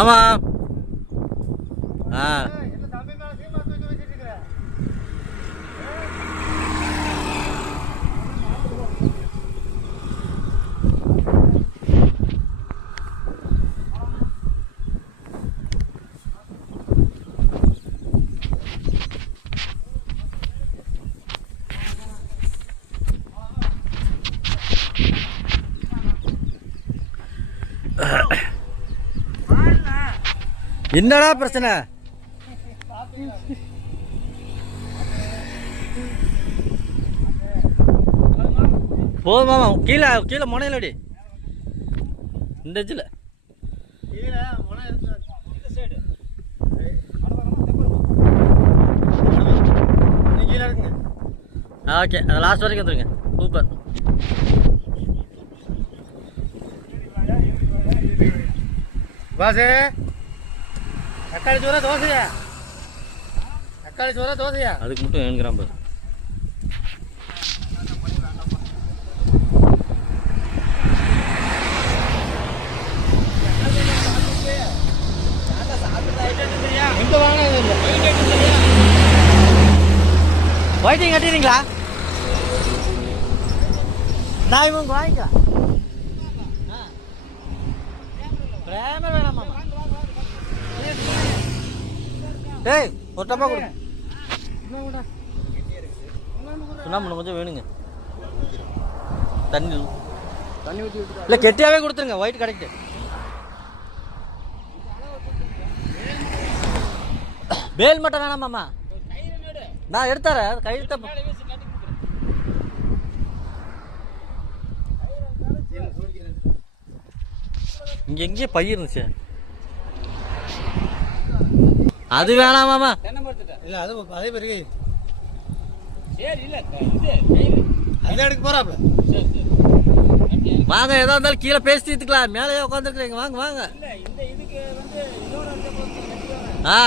மாமா. ஆ என்னடா பிரச்சனை? போதும் மாமா. கீழே கீழே முனையிலடி இந்த இதில் ஓகே. அது லாஸ்ட் வரைக்கும் வந்துருங்க. சூப்பர். பாசு தக்காளி சோறா தோசையா? தக்காளி சோறா தோசையா? அதுக்கு மட்டும் 7 கிராம் பாரு. ஒயிட்டிங் கட்டிடுறீங்களா? நான் இவங்க வாங்கிக்கலாம். பிரேம வேணாமா? டேய் ஒரு டப்பா கொடு. சுண்ணாம்பு கொஞ்சம் வேணுங்க. தண்ணி ஊற்றி இல்லை கெட்டியாகவே கொடுத்துருங்க. White correct. பேல் மட்டும் வேணாமாம்மா? நான் எடுத்தாரேன். கையில் தான் இங்கே எங்கேயே பை இருந்துச்சு. அது வேணாமாமா? இல்லை அது அதே பிறகு அதை எடுக்க போறாப்ல. வாங்க, ஏதா இருந்தாலும் கீழே பேசி தீர்த்துக்கலாம். மேலேயே உட்காந்துருக்குறீங்க. வாங்க வாங்க. ஆ